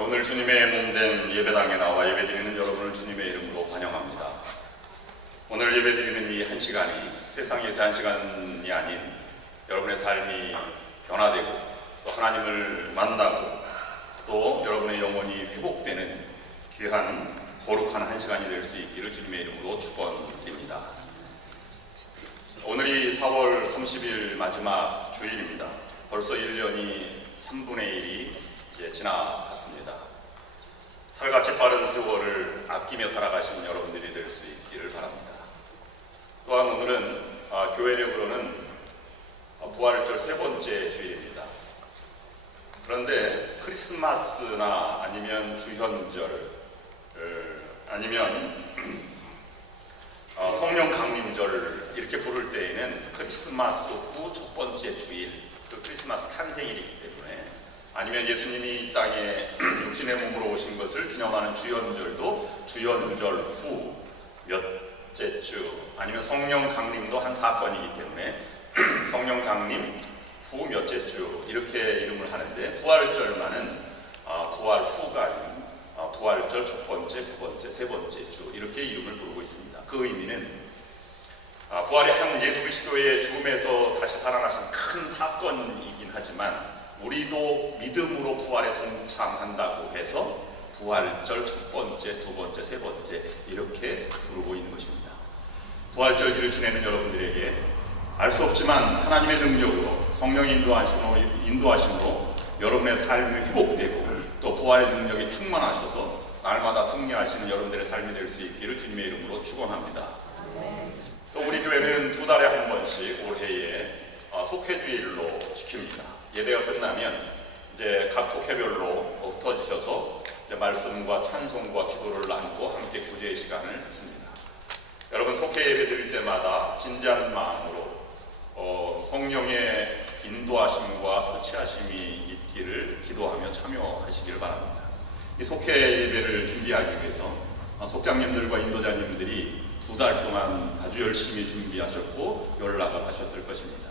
오늘 주님의 몸된 예배당에 나와 예배드리는 여러분을 주님의 이름으로 환영합니다. 오늘 예배드리는 이 한 시간이 세상에서 한 시간이 아닌 여러분의 삶이 변화되고 또 하나님을 만나고 또 여러분의 영혼이 회복되는 귀한 거룩한 한 시간이 될 수 있기를 주님의 이름으로 축원드립니다. 오늘이 4월 30일 마지막 주일입니다. 벌써 1년이 3분의 1이 지나갔습니다. 살같이 빠른 세월을 아끼며 살아가시는 여러분들이 될 수 있기를 바랍니다. 또한 오늘은 교회력으로는 부활절 세 번째 주일입니다. 그런데 크리스마스나 아니면 주현절 아니면 성령 강림절 이렇게 부를 때에는 크리스마스 후 첫 번째 주일, 그 크리스마스 탄생일이기 때문에, 아니면 예수님이 이 땅에 육신의 몸으로 오신 것을 기념하는 주연절도 주연절 후 몇째 주, 아니면 성령 강림도 한 사건이기 때문에 성령 강림 후 몇째 주 이렇게 이름을 하는데, 부활절만은 부활 후가 아닌 부활절 첫 번째, 두 번째, 세 번째 주 이렇게 이름을 부르고 있습니다. 그 의미는 부활의 한 예수 그리스도의 죽음에서 다시 살아나신 큰 사건이긴 하지만 우리도 믿음으로 부활에 동참한다고 해서 부활절 첫 번째, 두 번째, 세 번째 이렇게 부르고 있는 것입니다. 부활절기를 지내는 여러분들에게 알 수 없지만 하나님의 능력으로 성령의 인도하심으로 여러분의 삶이 회복되고 또 부활의 능력이 충만하셔서 날마다 승리하시는 여러분들의 삶이 될 수 있기를 주님의 이름으로 축원합니다. 또 우리 교회는 두 달에 한 번씩 올해에 속회주일로 지킵니다. 예배가 끝나면 이제 각 속회별로 흩어지셔서 이제 말씀과 찬송과 기도를 나누고 함께 구제의 시간을 갖습니다. 여러분, 속회 예배 드릴 때마다 진지한 마음으로 성령의 인도하심과 수치하심이 있기를 기도하며 참여하시기를 바랍니다. 이 속회 예배를 준비하기 위해서 속장님들과 인도자님들이 두 달 동안 아주 열심히 준비하셨고 연락을 하셨을 것입니다.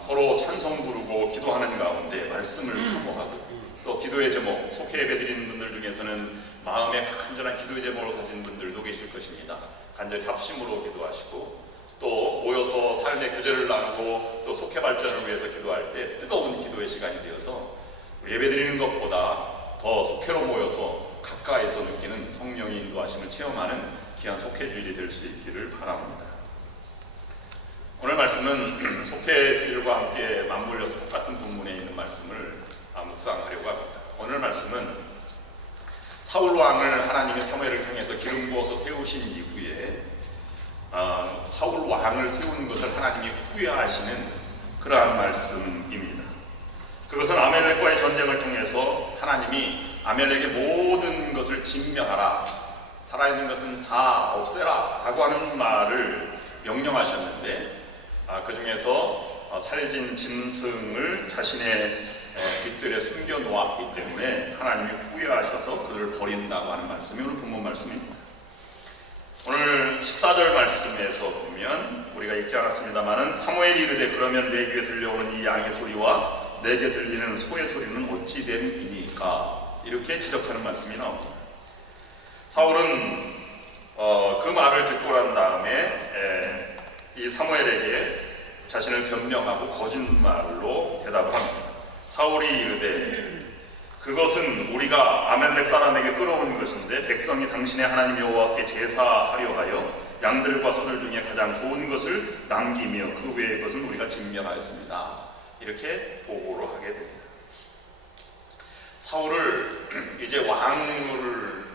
서로 찬송 부르고 기도하는 가운데 말씀을 사모하고 또 기도의 제목, 속회 예배 드리는 분들 중에서는 마음에 간절한 기도의 제목을 가진 분들도 계실 것입니다. 간절히 합심으로 기도하시고 또 모여서 삶의 교제를 나누고 또 속회 발전을 위해서 기도할 때 뜨거운 기도의 시간이 되어서 예배 드리는 것보다 더 속회로 모여서 가까이서 느끼는 성령의 인도하심을 체험하는 귀한 속회주일이 될 수 있기를 바랍니다. 오늘 말씀은 속회주일과 함께 맞물려서 똑같은 본문에 있는 말씀을 묵상하려고 합니다. 오늘 말씀은 사울 왕을 하나님이 사무엘을 통해서 기름 부어서 세우신 이후에 사울 왕을 세우는 것을 하나님이 후회하시는 그러한 말씀입니다. 그것은 아멜렉과의 전쟁을 통해서 하나님이 아멜렉의 모든 것을 진멸하라, 살아있는 것은 다 없애라 라고 하는 말을 명령하셨는데, 그 중에서 살진 짐승을 자신의 깃들에 숨겨 놓았기 때문에 하나님이 후회하셔서 그를 버린다고 하는 말씀이 오늘 본문 말씀입니다. 오늘 14절 말씀에서 보면 우리가 읽지 않았습니다마는 사무엘이 이르되 그러면 내 귀에 들려오는 이 양의 소리와 내게 들리는 소의 소리는 어찌 됨이니까, 이렇게 지적하는 말씀이 나옵니다. 사울은 그 말을 듣고 난 다음에 이 사무엘에게 자신을 변명하고 거짓말로 대답을 합니다. 사울이 이르되 그것은 우리가 아멜렉 사람에게 끌어온 것인데 백성이 당신의 하나님 여호와께 제사하려 하여 양들과 소들 중에 가장 좋은 것을 남기며 그 외의 것은 우리가 진멸하였습니다. 이렇게 보고를 하게 됩니다. 사울을 이제 왕을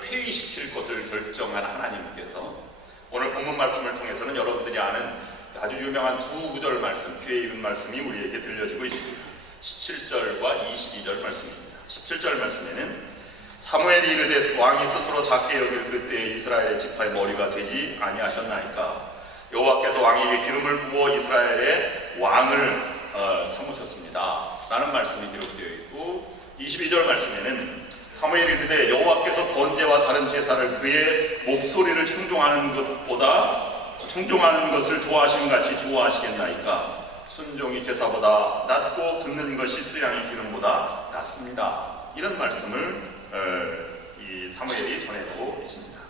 폐위시킬 것을 결정한 하나님께서 오늘 본문 말씀을 통해서는 여러분들이 아는 아주 유명한 두 구절 말씀, 귀에 익은 말씀이 우리에게 들려지고 있습니다. 17절과 22절 말씀입니다. 17절 말씀에는 사무엘이 이르되 왕이 스스로 작게 여길 그때 이스라엘의 지파의 머리가 되지 아니하셨나이까, 여호와께서 왕에게 기름을 부어 이스라엘의 왕을 삼으셨습니다 라는 말씀이 기록되어 있고, 22절 말씀에는 사무엘이 이르되 여호와께서 번제와 다른 제사를 그의 목소리를 청종하는 것을 좋아하시는 같이 좋아하시겠나이까, 순종이 제사보다 낫고 듣는 것이 수양의 기름보다 낫습니다 이런 말씀을 이 사무엘이 전해주고 있습니다.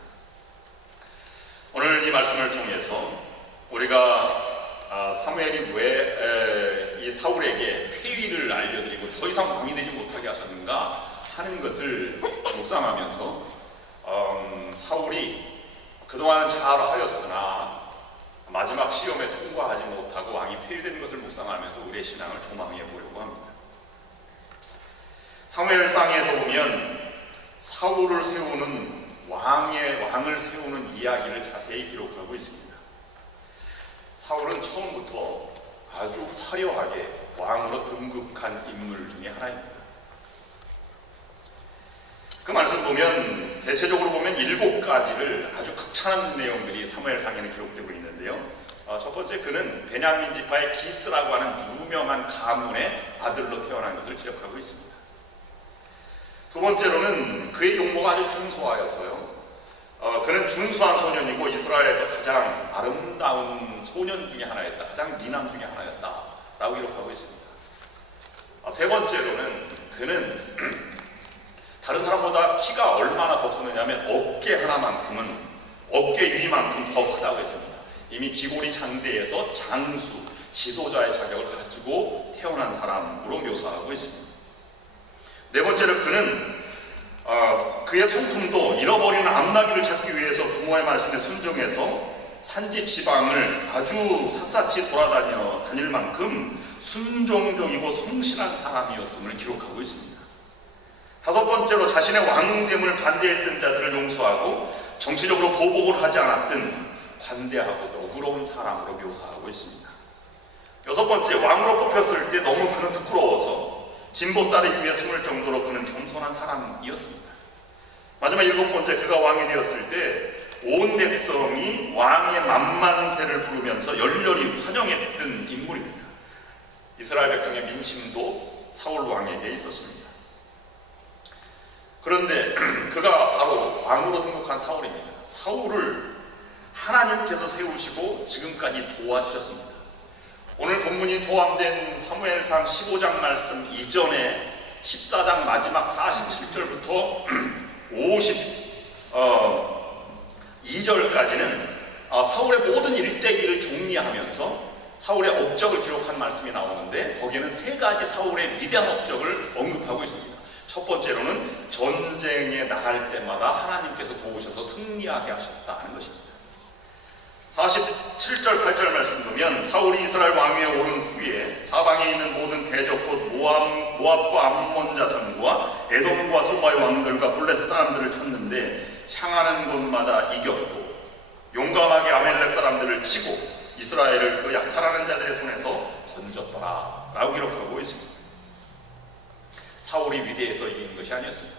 오늘 이 말씀을 통해서 우리가 사무엘이 왜 이 사울에게 회의를 알려드리고 더 이상 왕이 되지 못하게 하셨는가 하는 것을 묵상하면서 사울이 그동안은 잘하였으나 마지막 시험에 통과하지 못하고 왕이 폐위된 것을 묵상하면서 우리의 신앙을 조망해 보려고 합니다. 사무엘상에서 보면 사울을 세우는 왕을 세우는 이야기를 자세히 기록하고 있습니다. 사울은 처음부터 아주 화려하게 왕으로 등극한 인물 중에 하나입니다. 그 말씀 보면 대체적으로 보면 7가지를 아주 극찬한 내용들이 사무엘상에는 기록되고 있는데요. 첫 번째, 그는 베냐민 지파의 기스라고 하는 유명한 가문의 아들로 태어난 것을 지적하고 있습니다. 두 번째로는 그의 용모가 아주 준수하여서요. 그는 준수한 소년이고 이스라엘에서 가장 아름다운 소년 중에 하나였다. 가장 미남 중에 하나였다. 라고 기록하고 있습니다. 세 번째로는 그는 다른 사람보다 키가 얼마나 더 크느냐면 어깨 하나만큼은, 어깨 위만큼 더 크다고 했습니다. 이미 기골이 장대에서 장수, 지도자의 자격을 가지고 태어난 사람으로 묘사하고 있습니다. 네 번째로 그는 그의 성품도 잃어버린 암나귀를 찾기 위해서 부모의 말씀에 순종해서 산지 지방을 아주 샅샅이 돌아다닐 만큼 순종적이고 성실한 사람이었음을 기록하고 있습니다. 다섯 번째로 자신의 왕됨을 반대했던 자들을 용서하고 정치적으로 보복을 하지 않았던 관대하고 너그러운 사람으로 묘사하고 있습니다. 여섯 번째, 왕으로 뽑혔을 때 너무 그는 부끄러워서 진보 딸의 위에 숨을 정도로 그는 겸손한 사람이었습니다. 마지막 일곱 번째, 그가 왕이 되었을 때 온 백성이 왕의 만만세를 부르면서 열렬히 환영했던 인물입니다. 이스라엘 백성의 민심도 사울 왕에게 있었습니다. 그런데 그가 바로 왕으로 등극한 사울입니다. 사울을 하나님께서 세우시고 지금까지 도와주셨습니다. 오늘 본문이 포함된 사무엘상 15장 말씀 이전에 14장 마지막 47절부터 52절까지는 사울의 모든 일대기를 정리하면서 사울의 업적을 기록한 말씀이 나오는데 거기에는 세 가지 사울의 위대한 업적을 언급하고 있습니다. 첫 번째로는 전쟁에 나갈 때마다 하나님께서 도우셔서 승리하게 하셨다는 것입니다. 47절 8절 말씀 보면 사울이 이스라엘 왕위에 오른 후에 사방에 있는 모든 대적 곧 모압과 암몬 자손과 에돔과 소바의 왕들과 블레셋 사람들을 쳤는데 향하는 곳마다 이겼고 용감하게 아멜렉 사람들을 치고 이스라엘을 그 약탈하는 자들의 손에서 건졌더라 라고 기록하고 있습니다. 사울이 위대해서 이기는 것이 아니었습니다.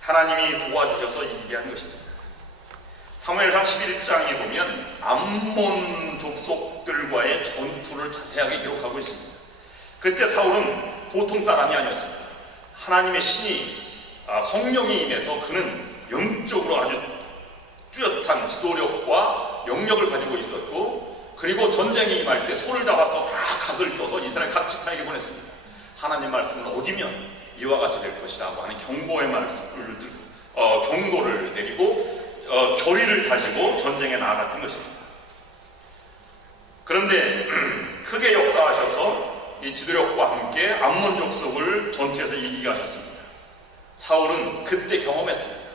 하나님이 도와주셔서 이기게 한 것입니다. 사무엘상 11장에 보면 암몬 족속들과의 전투를 자세하게 기록하고 있습니다. 그때 사울은 보통 사람이 아니었습니다. 하나님의 신이 성령이 임해서 그는 영적으로 아주 뚜렷한 지도력과 영역을 가지고 있었고 그리고 전쟁에 임할 때 손을 잡아서 다 각을 떠서 이스라엘 각 지파에게 보냈습니다. 하나님 말씀은 어디면 이와 같이 될 것이라고 하는 경고의 말씀을 경고를 내리고 결의를 다지고 전쟁에 나아갔던 것입니다. 그런데 크게 역사하셔서 이 지도력과 함께 암몬 족속을 전투에서 이기게 하셨습니다. 사울은 그때 경험했습니다.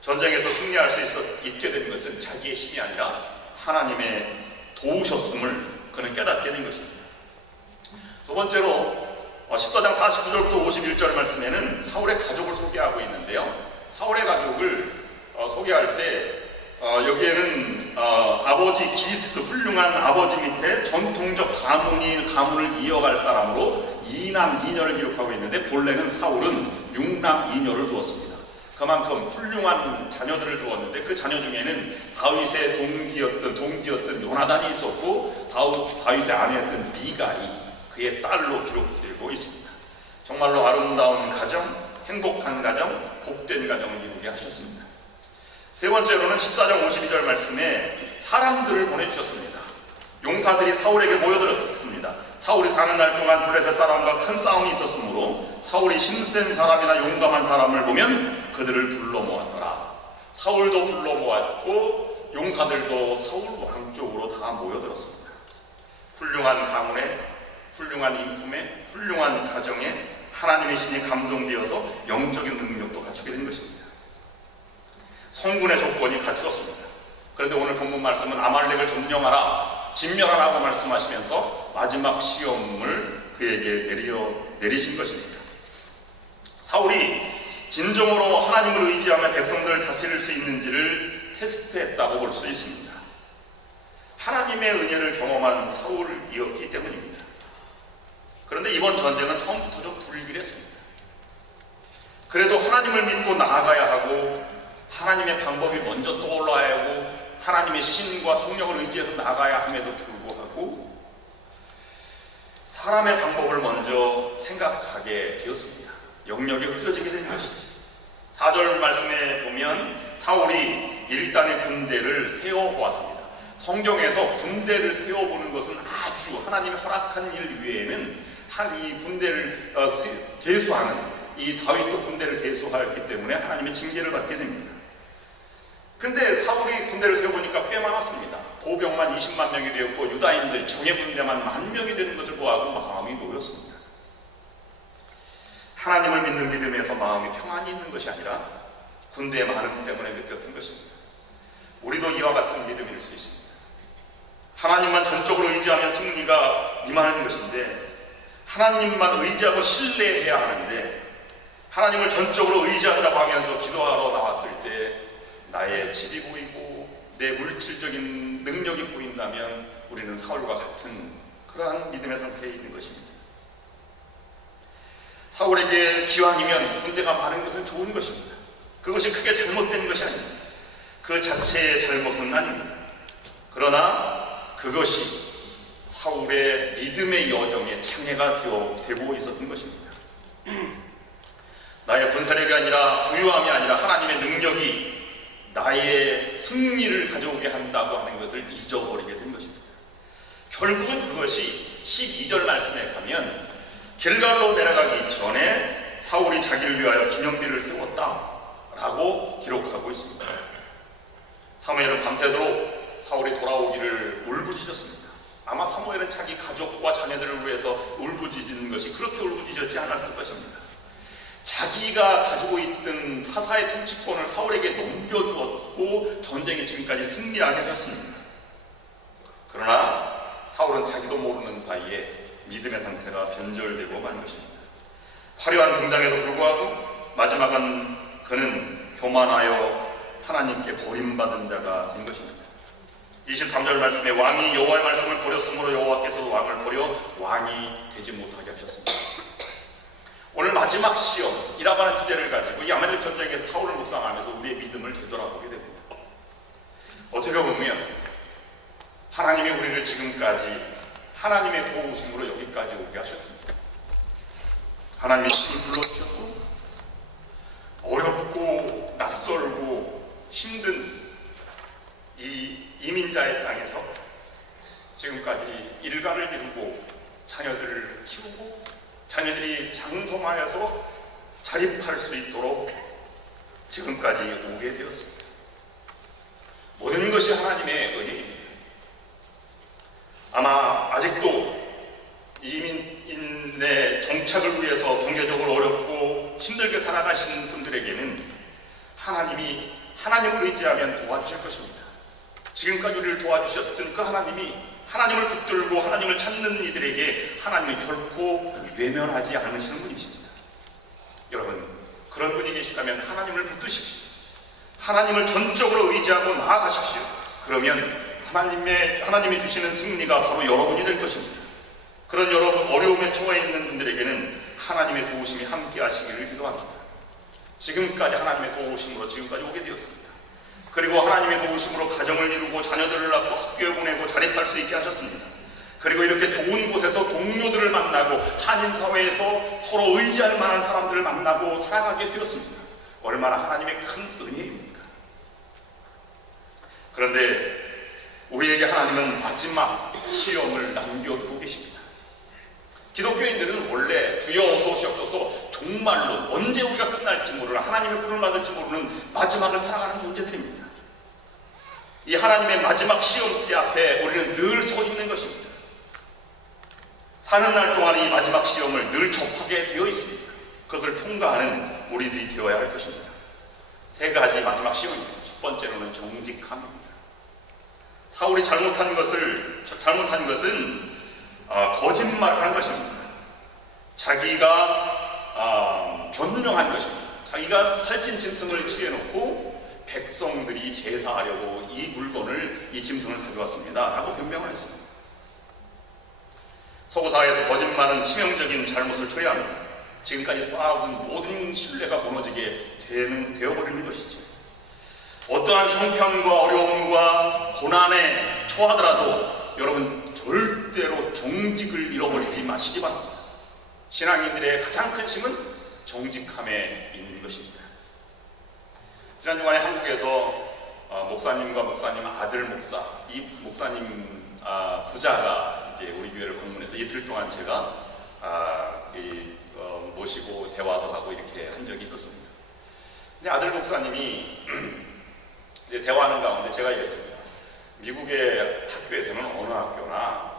전쟁에서 승리할 수 있게 된 것은 자기의 힘이 아니라 하나님의 도우셨음을 그는 깨닫게 된 것입니다. 두 번째로 14장 49절부터 51절 말씀에는 사울의 가족을 소개하고 있는데요. 사울의 가족을 소개할 때 여기에는 아버지 기스, 훌륭한 아버지 밑에 전통적 가문을 이어갈 사람으로 2남 2녀를 기록하고 있는데 본래는 사울은 6남 2녀를 두었습니다. 그만큼 훌륭한 자녀들을 두었는데 그 자녀 중에는 다윗의 동기였던 요나단이 있었고 다윗의 아내였던 미갈이 그의 딸로 기록되고 있습니다. 정말로 아름다운 가정, 행복한 가정, 복된 가정을 이루게 하셨습니다. 세 번째로는 14장 52절 말씀에 사람들을 보내주셨습니다. 용사들이 사울에게 모여들었습니다. 사울이 사는 날 동안 블레셋 사람과 큰 싸움이 있었으므로 사울이 힘센 사람이나 용감한 사람을 보면 그들을 불러 모았더라. 사울도 불러 모았고 용사들도 사울 왕 쪽으로 다 모여들었습니다. 훌륭한 가문에, 훌륭한 인품에, 훌륭한 가정에 하나님의 신이 감동되어서 영적인 능력도 갖추게 된 것입니다. 성군의 조건이 갖추었습니다. 그런데 오늘 본문 말씀은 아말렉을 점령하라, 진멸하라고 말씀하시면서 마지막 시험을 그에게 내리신 것입니다. 사울이 진정으로 하나님을 의지하며 백성들을 다스릴 수 있는지를 테스트했다고 볼 수 있습니다. 하나님의 은혜를 경험한 사울이었기 때문입니다. 그런데 이번 전쟁은 처음부터 좀 불길했습니다. 그래도 하나님을 믿고 나아가야 하고 하나님의 방법이 먼저 떠올라야 하고 하나님의 신과 성령을 의지해서 나가야 함에도 불구하고 사람의 방법을 먼저 생각하게 되었습니다. 영역이 흐려지게 된 것이죠. 4절 말씀에 보면 사울이 일단의 군대를 세워보았습니다. 성경에서 군대를 세워보는 것은 아주 하나님이 허락한 일 외에는 이 군대를 계수하는, 이 다윗도 군대를 계수하였기 때문에 하나님의 징계를 받게 됩니다. 그런데 사울이 군대를 세워보니까 꽤 많았습니다. 보병만 20만 명이 되었고 유다인들 정예 군대만 10,000명이 되는 것을 보아하고 마음이 놓였습니다. 하나님을 믿는 믿음에서 마음이 평안이 있는 것이 아니라 군대의 많음 때문에 느꼈던 것입니다. 우리도 이와 같은 믿음일 수 있습니다. 하나님만 전적으로 의지하면 승리가 임하는 것인데 하나님만 의지하고 신뢰해야 하는데 하나님을 전적으로 의지한다고 하면서 기도하러 나왔을 때 나의 질이 보이고 내 물질적인 능력이 보인다면 우리는 사울과 같은 그러한 믿음의 상태에 있는 것입니다. 사울에게 기왕이면 군대가 많은 것은 좋은 것입니다. 그것이 크게 잘못된 것이 아닙니다. 그 자체의 잘못은 아닙니다. 그러나 그것이 사울의 믿음의 여정에 장애가 되고 있었던 것입니다. 나의 군사력이 아니라 부유함이 아니라 하나님의 능력이 나의 승리를 가져오게 한다고 하는 것을 잊어버리게 된 것입니다. 결국은 그것이 12절 말씀에 가면 길갈로 내려가기 전에 사울이 자기를 위하여 기념비를 세웠다라고 기록하고 있습니다. 사무엘은 밤새도록 사울이 돌아오기를 울부짖었습니다. 아마 사무엘은 자기 가족과 자녀들을 위해서 울부짖는 것이 그렇게 울부짖었지 않았을 것입니다. 자기가 가지고 있던 사사의 통치권을 사울에게 넘겨주었고 전쟁에 지금까지 승리하게 하셨습니다. 그러나 사울은 자기도 모르는 사이에 믿음의 상태가 변절되고 만 것입니다. 화려한 등장에도 불구하고 마지막은 그는 교만하여 하나님께 버림받은 자가 된 것입니다. 23절 말씀에 왕이 여호와의 말씀을 버렸으므로 여호와께서도 왕을 버려 왕이 되지 못하게 하셨습니다. 오늘 마지막 시험이라고 하는 주제를 가지고 이 아말렉 전쟁에서 사울을 묵상하면서 우리의 믿음을 되돌아보게 됩니다. 어떻게 보면 하나님이 우리를 지금까지 하나님의 도우심으로 여기까지 오게 하셨습니다. 하나님이 신이 불러주셨고 어렵고 낯설고 힘든 이 이민자의 땅에서 지금까지 일가를 이루고 자녀들을 키우고 자녀들이 장성하여서 자립할 수 있도록 지금까지 오게 되었습니다. 모든 것이 하나님의 은혜입니다. 아마 아직도 이민인의 정착을 위해서 경제적으로 어렵고 힘들게 살아가시는 분들에게는 하나님이 하나님을 의지하면 도와주실 것입니다. 지금까지 우리를 도와주셨던 그 하나님이 하나님을 붙들고 하나님을 찾는 이들에게 하나님이 결코 외면하지 않으시는 분이십니다. 여러분, 그런 분이 계시다면 하나님을 붙드십시오. 하나님을 전적으로 의지하고 나아가십시오. 그러면 하나님이 주시는 승리가 바로 여러분이 될 것입니다. 그런 여러분 어려움에 처해 있는 분들에게는 하나님의 도우심이 함께 하시기를 기도합니다. 지금까지 하나님의 도우심으로 지금까지 오게 되었습니다. 그리고 하나님의 도우심으로 가정을 이루고 자녀들을 낳고 학교에 보내고 자립할 수 있게 하셨습니다. 그리고 이렇게 좋은 곳에서 동료들을 만나고 한인사회에서 서로 의지할 만한 사람들을 만나고 살아가게 되었습니다. 얼마나 하나님의 큰 은혜입니까? 그런데 우리에게 하나님은 마지막 시험을 남겨두고 계십니다. 기독교인들은 원래 주여 어서 오시옵소서 정말로 언제 우리가 끝날지 모르는, 하나님의 불을 받을지 모르는 마지막을 살아가는 존재들입니다. 이 하나님의 마지막 시험대 앞에 우리는 늘 서 있는 것입니다. 사는 날 동안 이 마지막 시험을 늘 접하게 되어 있습니다. 그것을 통과하는 우리들이 되어야 할 것입니다. 세 가지 마지막 시험입니다. 첫 번째로는 정직함입니다. 사울이 잘못한 것은 거짓말을 한 것입니다. 자기가 변명한 것입니다. 자기가 살찐 짐승을 취해놓고 백성들이 제사하려고 이 물건을, 이 짐승을 가져왔습니다 라고 변명을 했습니다. 서구사회에서 거짓말은 치명적인 잘못을 처리합니다. 지금까지 쌓아둔 모든 신뢰가 무너지게 되어버리는 것이죠. 어떠한 형편과 어려움과 고난에 처하더라도 여러분 절대로 정직을 잃어버리지 마시기 바랍니다. 신앙인들의 가장 큰 힘은 정직함에 있는 것입니다. 지난 주간에 한국에서 목사님과 목사님 아들 목사, 이 목사님 부자가 이제 우리 교회를 방문해서 이틀 동안 제가 모시고 대화도 하고 이렇게 한 적이 있었습니다. 근데 아들 목사님이 대화하는 가운데 제가 이랬습니다. 미국의 학교에서는 어느 학교나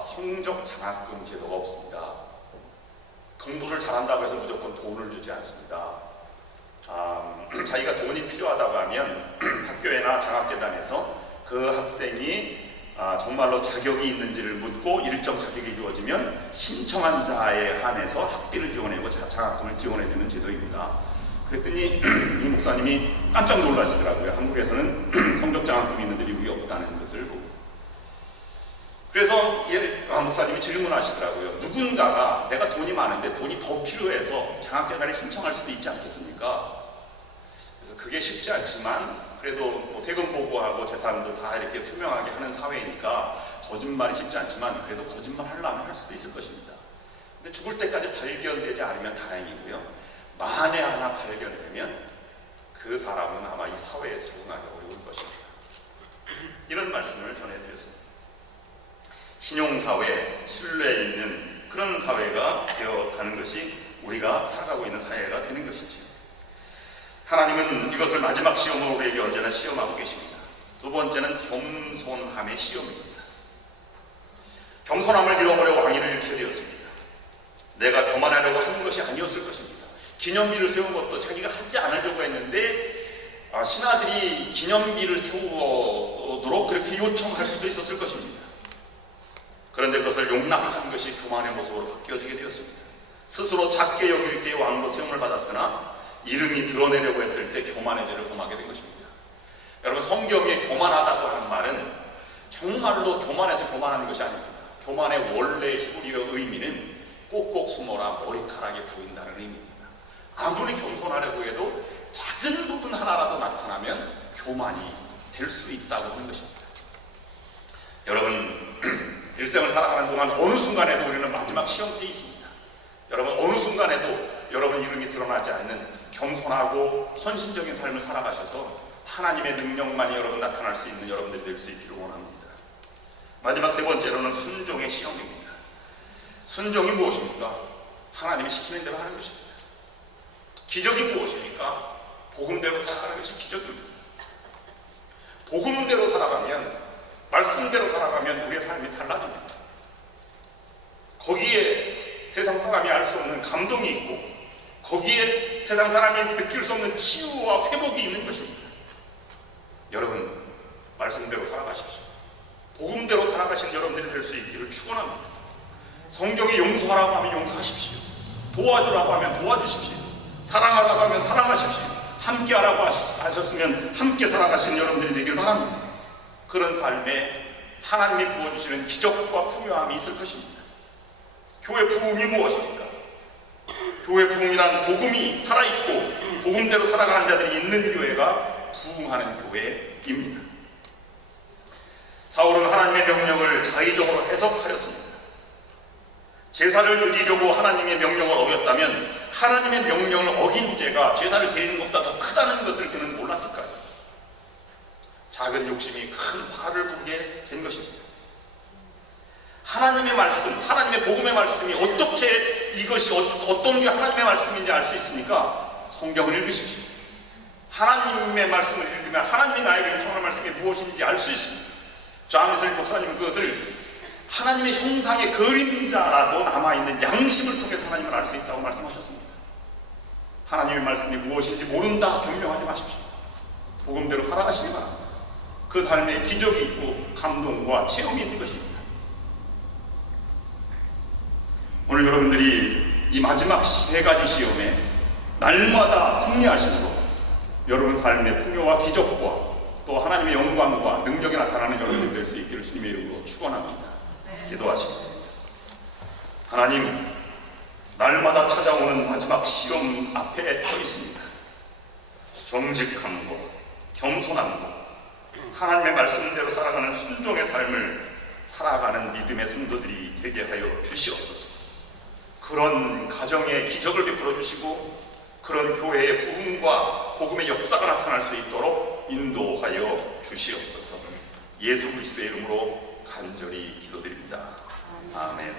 성적 장학금 제도가 없습니다. 공부를 잘한다고 해서 무조건 돈을 주지 않습니다. 자기가 돈이 필요하다고 하면 학교에나 장학재단에서 그 학생이 정말로 자격이 있는지를 묻고 일정 자격이 주어지면 신청한 자에 한해서 학비를 지원하고 장학금을 지원해주는 제도입니다. 그랬더니 이 목사님이 깜짝 놀라시더라고요. 한국에서는 성적 장학금이 있는데 미국이 없다는 것을 보고. 그래서 목사님이 질문하시더라고요. 누군가가 내가 돈이 많은데 돈이 더 필요해서 장학재단에 신청할 수도 있지 않겠습니까? 그래서 그게 쉽지 않지만 그래도 뭐 세금 보고하고 재산도 다 이렇게 투명하게 하는 사회이니까 거짓말이 쉽지 않지만 그래도 거짓말 하려면 할 수도 있을 것입니다. 근데 죽을 때까지 발견되지 않으면 다행이고요. 만에 하나 발견되면 그 사람은 아마 이 사회에서 적응하기 어려울 것입니다. 이런 말씀을 전해드렸습니다. 신용사회, 신뢰 있는 그런 사회가 되어가는 것이 우리가 살아가고 있는 사회가 되는 것이죠. 하나님은 이것을 마지막 시험으로 우리에게 언제나 시험하고 계십니다. 두 번째는 겸손함의 시험입니다. 겸손함을 잃어버려 왕위를 잃게 되었습니다. 내가 교만하려고 한 것이 아니었을 것입니다. 기념비를 세운 것도 자기가 하지 않으려고 했는데 신하들이 기념비를 세우도록 그렇게 요청할 수도 있었을 것입니다. 그런데 그것을 용납한 것이 교만의 모습으로 바뀌어지게 되었습니다. 스스로 작게 여길 때 왕으로 세움을 받았으나 이름이 드러내려고 했을 때 교만의 죄를 범하게 된 것입니다. 여러분, 성경에 교만하다고 하는 말은 정말로 교만해서 교만하는 것이 아닙니다. 교만의 원래 히브리어 의미는 꼭꼭 숨어라 머리카락에 보인다는 의미입니다. 아무리 겸손하려고 해도 작은 부분 하나라도 나타나면 교만이 될 수 있다고 하는 것입니다. 여러분, 일생을 살아가는 동안 어느 순간에도 우리는 마지막 시험대에 있습니다. 여러분, 어느 순간에도 여러분 이름이 드러나지 않는 겸손하고 헌신적인 삶을 살아가셔서 하나님의 능력만이 여러분 나타날 수 있는 여러분들이 될 수 있기를 원합니다. 마지막 세 번째로는 순종의 시험입니다. 순종이 무엇입니까? 하나님이 시키는 대로 하는 것입니다. 기적이 무엇입니까? 복음대로 살아가는 것이 기적입니다. 복음대로 살아가면, 말씀대로 살아가면 우리의 삶이 달라집니다. 거기에 세상 사람이 알 수 없는 감동이 있고, 거기에 세상 사람이 느낄 수 없는 치유와 회복이 있는 것입니다. 여러분, 말씀대로 살아가십시오. 복음대로 살아가신 여러분들이 될 수 있기를 축원합니다. 성경이 용서하라고 하면 용서하십시오. 도와주라고 하면 도와주십시오. 사랑하라고 하면 사랑하십시오. 함께하라고 하셨으면 함께 살아가시는 여러분들이 되길 바랍니다. 그런 삶에 하나님이 부어주시는 기적과 풍요함이 있을 것입니다. 교회 부흥이 무엇입니까? 교회 부흥이란 복음이 살아있고 복음대로 살아가는 자들이 있는 교회가 부흥하는 교회입니다. 사울은 하나님의 명령을 자의적으로 해석하였습니다. 제사를 드리려고 하나님의 명령을 어겼다면 하나님의 명령을 어긴 죄가 제사를 드리는 것보다 더 크다는 것을 그는 몰랐을까요? 작은 욕심이 큰 화를 부게 된 것입니다. 하나님의 말씀, 하나님의 복음의 말씀이 어떻게 이것이 어떤 게 하나님의 말씀인지 알 수 있습니까? 성경을 읽으십시오. 하나님의 말씀을 읽으면 하나님이 나에게 요청하는 말씀이 무엇인지 알 수 있습니다. 존 웨슬리 목사님은 그것을 하나님의 형상의 그림자라도 남아있는 양심을 통해서 하나님을 알 수 있다고 말씀하셨습니다. 하나님의 말씀이 무엇인지 모른다 변명하지 마십시오. 복음대로 살아가시기 바랍니다. 그 삶에 기적이 있고 감동과 체험이 있는 것입니다. 오늘 여러분들이 이 마지막 세 가지 시험에 날마다 승리하심으로 여러분 삶의 풍요와 기적과 또 하나님의 영광과 능력이 나타나는 여러분이 될 수 있기를 주님의 이름으로 축원합니다. 기도하시겠습니다. 하나님, 날마다 찾아오는 마지막 시험 앞에 서 있습니다. 정직함과 겸손함과 하나님의 말씀대로 살아가는 순종의 삶을 살아가는 믿음의 성도들이 되게 하여 주시옵소서. 그런 가정에 기적을 베풀어 주시고 그런 교회의 부흥과 복음의 역사가 나타날 수 있도록 인도하여 주시옵소서. 예수 그리스도의 이름으로 간절히 기도드립니다. 아멘.